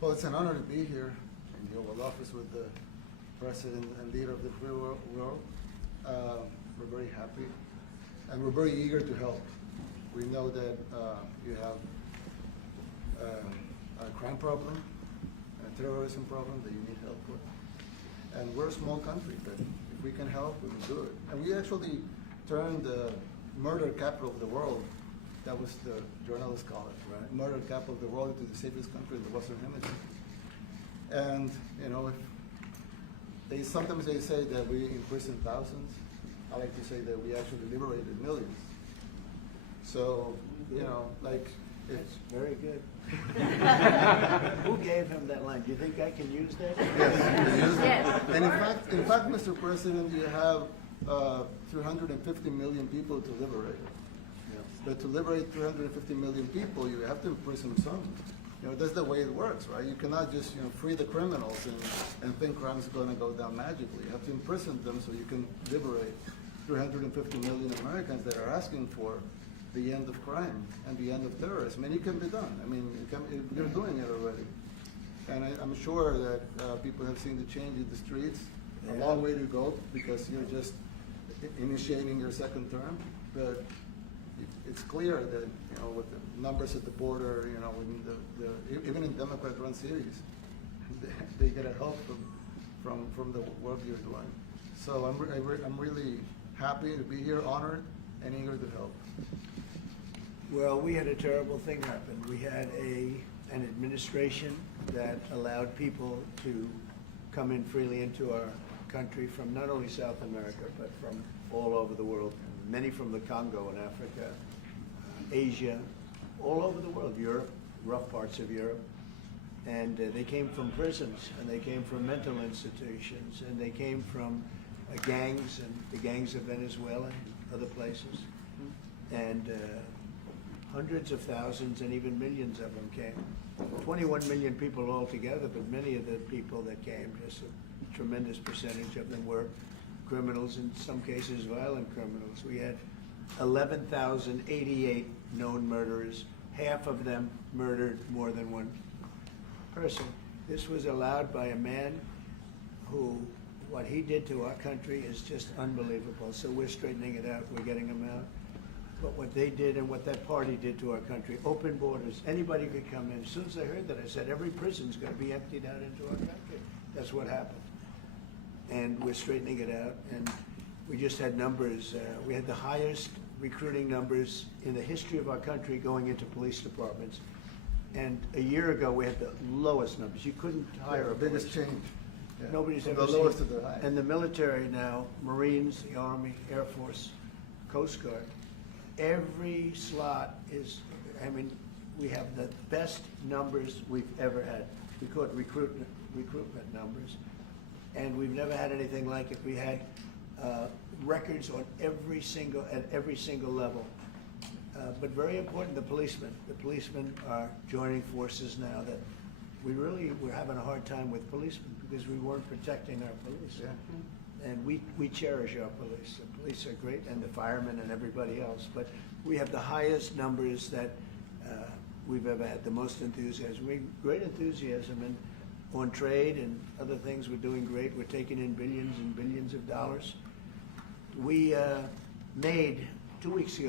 Well, it's an honor to be here in the Oval Office with the President and leader of the free world. We're very happy, and we're very eager to help. We know that you have a crime problem, a terrorism problem that you need help with. And we're a small country, but if we can help, we will do it. And we actually turned the murder capital of the world, that was the journalists call it, right? Murder capital of the world, into the safest country in the Western Hemisphere. And, you know, sometimes they say that we imprison thousands. I like to say that we actually liberated millions. So, you know, like, That's very good. Who gave him that line? Do you think I can use that? Yes. And in fact, Mr. President, you have 350 million people to liberate. Yes. But to liberate 350 million people, you have to imprison some. You know, that's the way it works, right? You cannot just, you know, free the criminals and think crime is going to go down magically. You have to imprison them so you can liberate 350 million Americans that are asking for the end of crime and the end of terrorism. And it can be done. I mean, you're doing it already. And I'm sure that people have seen the change in the streets. A long way to go because you're just initiating your second term. But it's clear that, you know, with the numbers at the border, you know, even in Democrat-run cities, they get a help from the work you're doing. So I'm really happy to be here, honored, and eager to help. Well, we had a terrible thing happen. We had an administration that allowed people to come in freely into our country from not only South America, but from all over the world, many from the Congo in Africa, Asia, all over the world, Europe, rough parts of Europe. And they came from prisons, and they came from mental institutions, and they came from gangs, and the gangs of Venezuela and other places. And hundreds of thousands and even millions of them came. 21 million people altogether, but many of the people that came, just a tremendous percentage of them were criminals, in some cases violent criminals. We had 11,088 known murderers. Half of them murdered more than one person. This was allowed by a man who, what he did to our country is just unbelievable. So we're straightening it out, we're getting him out. But what they did and what that party did to our country, open borders, anybody could come in. As soon as I heard that, I said, every prison's going to be emptied out into our country. That's what happened. And we're straightening it out. And we just had numbers. We had the highest recruiting numbers in the history of our country going into police departments. And a year ago, we had the lowest numbers. You couldn't hire a biggest police. change. Yeah. Nobody's From ever the seen. lowest to the highest. And the military now, Marines, the Army, Air Force, Coast Guard, every slot is, I mean, we have the best numbers we've ever had. We call it recruitment numbers. And we've never had anything like it. We had records on at every single level. But very important, the policemen. The policemen are joining forces now that we're having a hard time with policemen because we weren't protecting our police. Yeah. And we cherish our police. The police are great, and the firemen and everybody else. But we have the highest numbers that we've ever had, the most enthusiasm. Great enthusiasm. And on trade and other things, we're doing great. We're taking in billions and billions of dollars. We made, 2 weeks ago,